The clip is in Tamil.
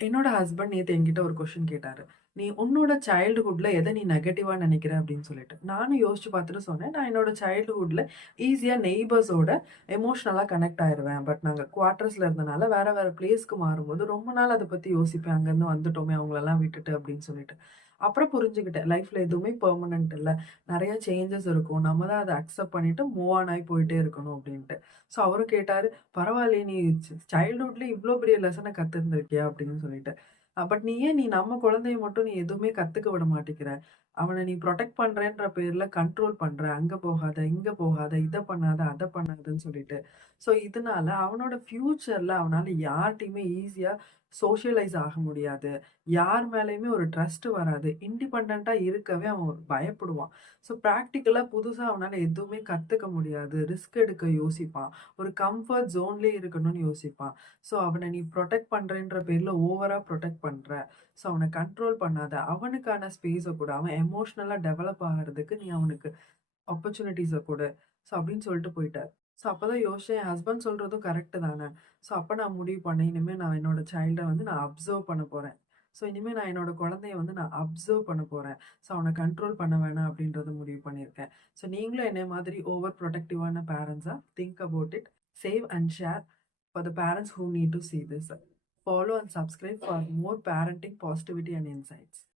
என்னோட ஹஸ்பண்ட் நேத்து என்கிட்ட ஒரு கொஸ்டின் கேட்டாரு. "நீ உன்னோட சைல்ட்ஹுட்ல எத நீ நெகட்டிவா நெனைக்கிற?" அப்படின்னு சொல்லிட்டு. நானும் யோசிச்சு பார்த்துட்டு சொன்னேன். நான் என்னோட சைல்ட்ஹுட்ல ஈஸியா நெய்பர்ஸோட எமோஷனலா கனெக்ட் ஆயிருவேன். பட் நாங்க குவார்ட்டர்ஸ்ல இருந்தனால வேற வேற பிளேஸ்க்கு மாறும்போது ரொம்ப நாள் அத பத்தி யோசிப்பேன். அங்கருந்து வந்துட்டோமே அவங்களலாம் விட்டுட்டு அப்படின்னு சொல்லிட்டு. அப்புறம் புரிஞ்சுக்கிட்டேன். லைஃப்ல எதுவுமே பெர்மனன்ட் இல்ல. நெறைய சேஞ்சஸ் இருக்கும். நம்ம தான் அத அக்செப்ட் பண்ணிட்டு மூவ் ஆன் ஆயி போயிட்டே இருக்கணும் அப்டின்ட்டு. ஸோ அவரும் கேட்டாரு, "பரவாயில்லையே நீ சைல்ட்ஹுட்ல இவ்ளோ பெரிய லெசன கத்துருந்துருக்கியா?" அப்படின்னு சொல்லிட்டு. பட் நீ ஏன் நம்ம குழந்தைய மட்டும் நீ எதுவுமே கத்துக்க விட மாட்டேங்கிற? அவன நீ புரொடெக்ட் பண்றேன்ற பேர்ல கண்ட்ரோல் பண்ற. அங்க போகாத, இங்க போகாத, இத பண்ணாத, அத பண்ணாதன்னு சொல்லிட்டு. ஸோ இதனால அவனோட ஃப்யூச்சர்ல அவனால யார்ட்டயுமே ஈஸியா சோஷியலைஸ் ஆக முடியாது. யார் மேலயுமே ஒரு ட்ரஸ்ட் வராது. இண்டிபெண்டன்ட்டா இருக்கவே அவன் பயப்படுவான். ஸோ பிராக்டிகலா புதுசா அவனால எதுவுமே கத்துக்க முடியாது. ரிஸ்க் எடுக்க யோசிப்பான். ஒரு கம்ஃபர்ட் ஜோன்லயே இருக்கணும்னு யோசிப்பான். ஸோ அவன நீ புரொடெக்ட் பண்றேன்ற பேர்ல ஓவரா புரொடெக்ட் பண்ற. ஸோ அவன கண்ட்ரோல் பண்ணாத. அவனுக்கான ஸ்பேஸ குடு. அவன் எமோஷனலா டெவலப் ஆகுறதுக்கு நீ அவனுக்கு ஆப்பர்ச்சுனிட்டீஸ குடு. ஸோ அப்படின்னு சொல்லிட்டு போயிட்டாரு. ஸோ அப்பதான் யோசிச்சேன், என் ஹஸ்பண்ட் சொல்றதும் கரெக்ட் தானே. ஸோ அப்ப நான் முடிவு பண்ணேன். இனிமே நான் என்னோட சைல்ட வந்து நான் அப்சர்வ் பண்ண போறேன். ஸோ இனிமே நான் என்னோட குழந்தைய வந்து நான் அப்சர்வ் பண்ண போறேன். ஸோ அவன கண்ட்ரோல் பண்ண வேணாம் அப்படின்றத முடிவு பண்ணியிருக்கேன். ஸோ நீங்களும் என்னைய மாதிரி ஓவர் புரொடெக்டிவான பேரண்ட்ஸா think about it. Save and share for the parents who need to see this. Follow and subscribe for more parenting positivity and insights.